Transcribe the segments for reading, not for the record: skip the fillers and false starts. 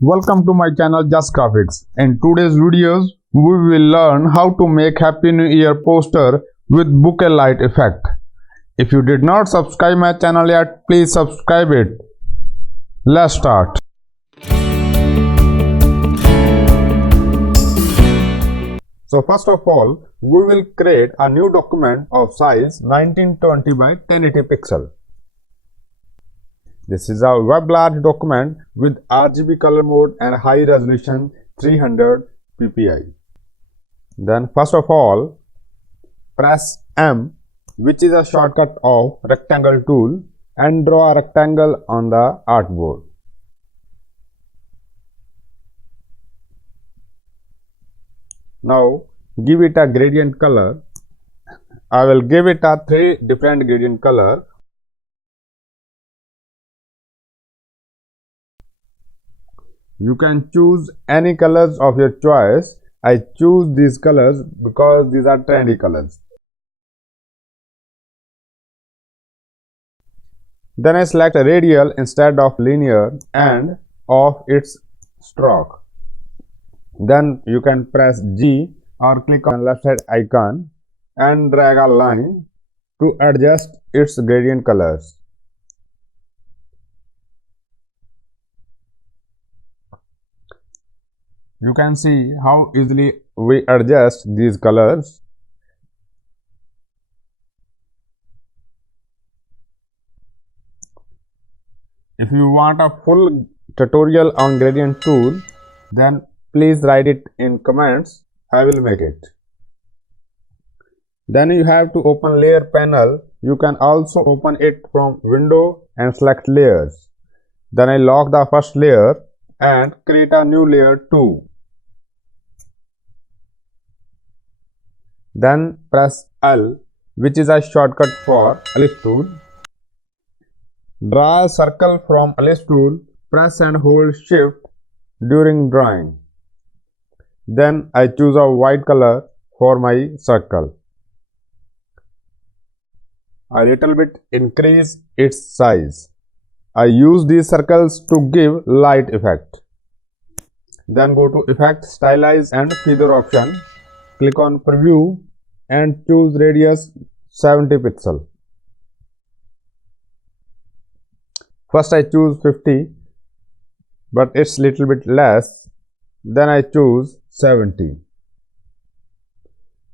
Welcome to my channel Jass Graphics. In today's videos, we will learn how to make Happy New Year poster with bokeh light effect. If you did not subscribe my channel yet, please subscribe it. Let's start. So first of all, we will create a new document of size 1920 by 1080 pixel. This is a web large document with RGB color mode and high resolution 300 ppi. Then first of all, press M, which is a shortcut of rectangle tool, and draw a rectangle on the artboard. Now give it a gradient color. I will give it a 3 different gradient color. You can choose any colors of your choice. I choose these colors because these are trendy colors. Then I select radial instead of linear and of its stroke. Then you can press G or click on left side icon and drag a line to adjust its gradient colors. You can see how easily we adjust these colors. If you want a full tutorial on gradient tool, then please write it in comments. I will make it. Then you have to open layer panel. You can also open it from window and select layers. Then I lock the first layer and create a new layer 2. Then press L, which is a shortcut for ellipse tool. Draw a circle from ellipse tool. Press and hold shift during drawing. Then I choose a white color for my circle. A little bit increase its size. I use these circles to give light effect. Then go to Effect, Stylize and Feather option. Click on Preview and choose radius 70 pixel. First I choose 50, but it's little bit less. Then I choose 70.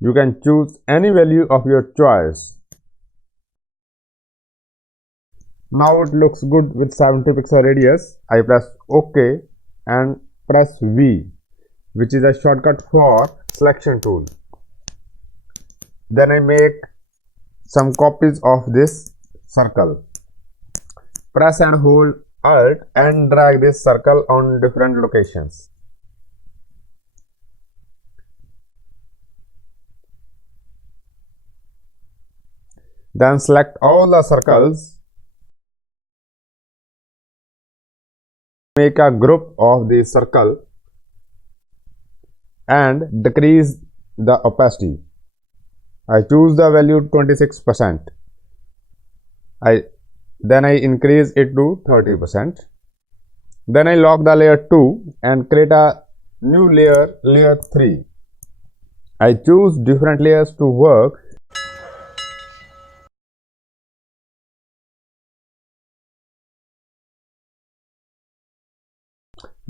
You can choose any value of your choice. Now it looks good with 70 pixel radius. I press OK and press V, which is a shortcut for selection tool. Then I make some copies of this circle. Press and hold Alt and drag this circle on different locations. Then select all the circles. Make a group of the circle and decrease the opacity. I choose the value 26%. Then I increase it to 30%. Then I lock the layer 2 and create a new layer, layer 3. I choose different layers to work.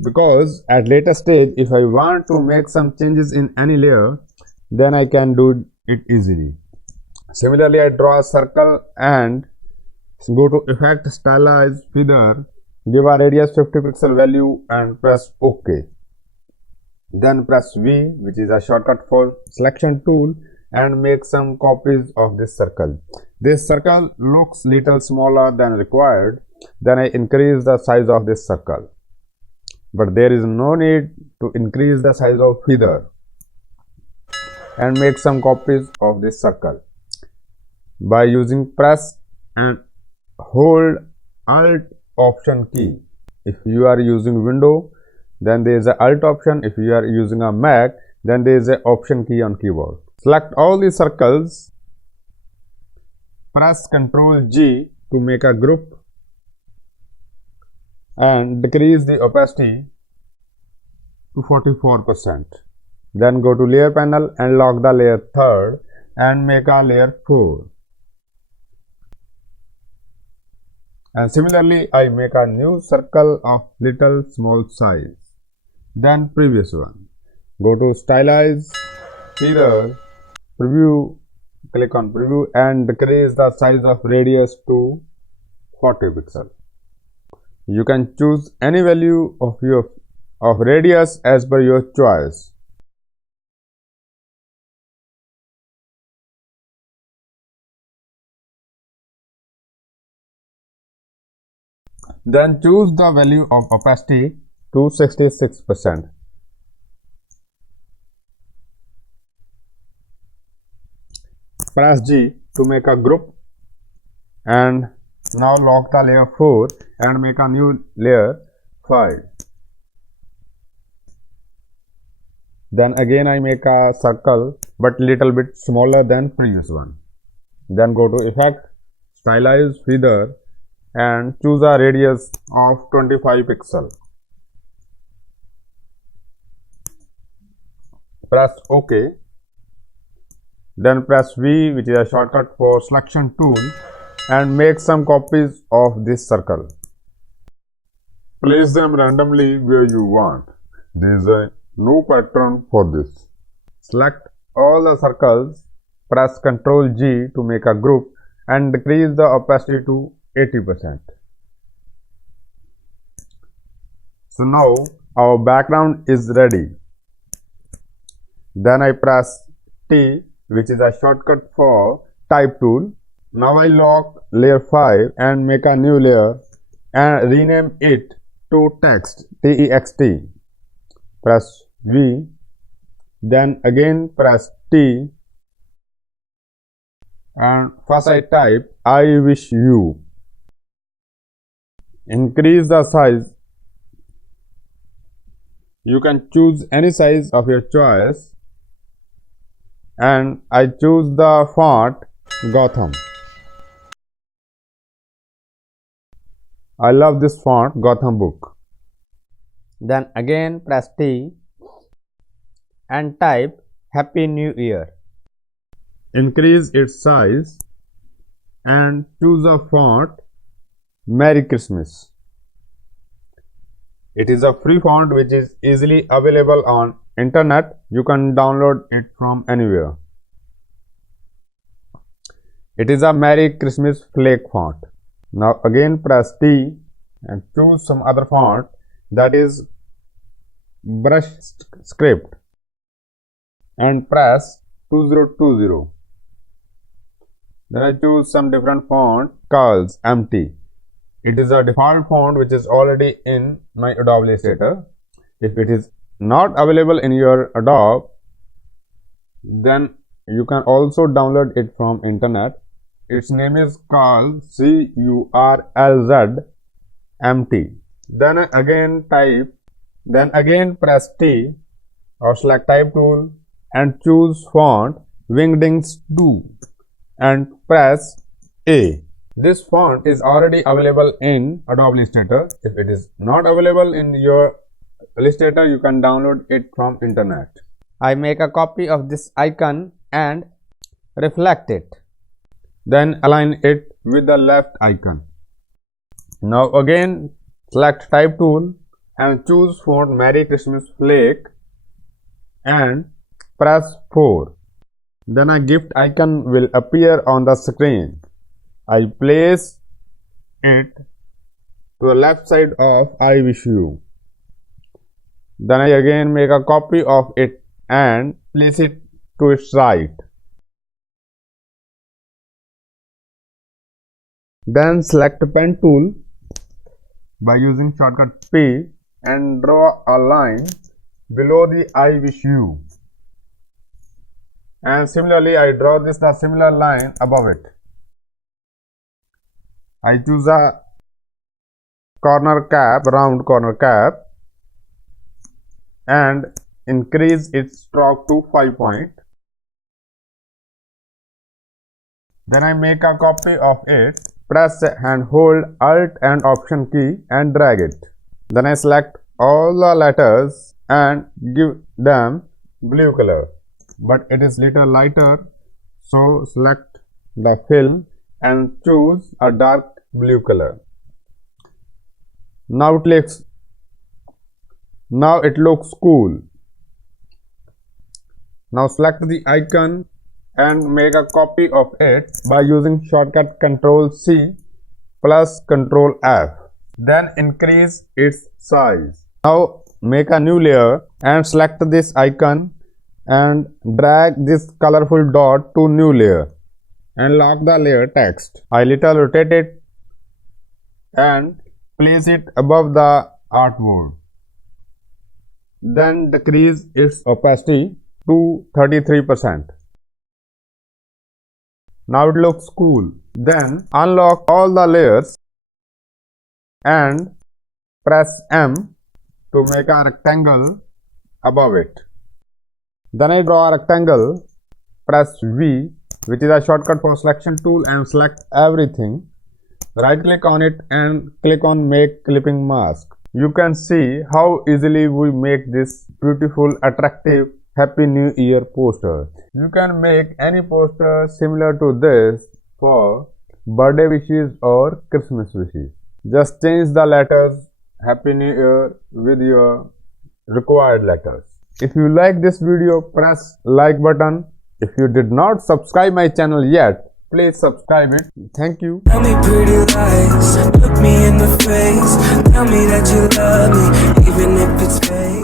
Because at later stage, if I want to make some changes in any layer, then I can do it easily. Similarly, I draw a circle and go to Effect, Stylize, Feather, give a radius 50 pixel value and press OK. Then press V, which is a shortcut for selection tool, and make some copies of this circle. This circle looks little smaller than required. Then I increase the size of this circle. But there is no need to increase the size of feather, and make some copies of this circle by using press and hold Alt option key. If you are using Windows, then there is a Alt option. If you are using a Mac, then there is a option key on keyboard. Select all the circles. Press Ctrl G to make a group and decrease the opacity to 44%. Then go to layer panel and lock the layer 3rd and make a layer 4. And similarly, I make a new circle of little small size than previous one. Go to stylize, feather, preview, click on preview and decrease the size of radius to 40 pixel. You can choose any value of radius as per your choice. Then choose the value of opacity to 66%. Press G to make a group and now lock the layer 4 and make a new layer 5. Then again I make a circle but little bit smaller than previous one. Then go to effect, stylize feather and choose a radius of 25 pixel. Press OK. Then press V, which is a shortcut for selection tool, and make some copies of this circle. Place them randomly where you want. There is no pattern for this. Select all the circles, press Ctrl G to make a group and decrease the opacity to 80%. So now our background is ready. Then I press T, which is a shortcut for type tool. Now I lock layer 5 and make a new layer and rename it to text, T-E-X-T. Press V, then again press T and first I type I wish you. Increase the size. You can choose any size of your choice and I choose the font Gotham. I love this font, Gotham Book. Then again press T and type Happy New Year. Increase its size and choose a font Merry Christmas. It is a free font which is easily available on internet. You can download it from anywhere. It is a Merry Christmas flake font. Now again press T and choose some other font, that is brush script, and press 2020. Then I choose some different font called empty. It is a default font which is already in my Adobe Illustrator. If it is not available in your Adobe, then you can also download it from internet. Its name is called CURLZ empty. Then again press T or select type tool and choose font Wingdings 2 and press A. This font is already available in Adobe Illustrator. If it is not available in your Illustrator, you can download it from internet. I make a copy of this icon and reflect it. Then align it with the left icon. Now again select type tool and choose font Merry Christmas Flake and press 4. Then a gift icon will appear on the screen. I place it to the left side of I wish you. Then I again make a copy of it and place it to its right. Then select pen tool by using shortcut P and draw a line below the I wish you. And similarly I draw the similar line above it. I choose a round corner cap and increase its stroke to 5 point. Then I make a copy of it, press and hold Alt and Option key and drag it. Then I select all the letters and give them blue color, but it is little lighter, so select the film and choose a dark blue color. Now it looks cool. Now select the icon and make a copy of it by using shortcut Ctrl C plus Ctrl F. Then increase its size. Now make a new layer and select this icon and drag this colorful dot to new layer and lock the layer text. I little rotate it and place it above the artboard. Then decrease its opacity to 33%. Now it looks cool. Then unlock all the layers and press M to make a rectangle above it. Then I draw a rectangle, press V, which is a shortcut for selection tool, and select everything. Right click on it and click on make clipping mask. You can see how easily we make this beautiful, attractive Happy New Year poster. You can make any poster similar to this for birthday wishes or Christmas wishes. Just change the letters Happy New Year with your required letters. If you like this video, press like button. If you did not subscribe my channel yet, please subscribe it. Thank you. Tell me pretty lies, look me in the face, tell me that you love me, even if it's fake.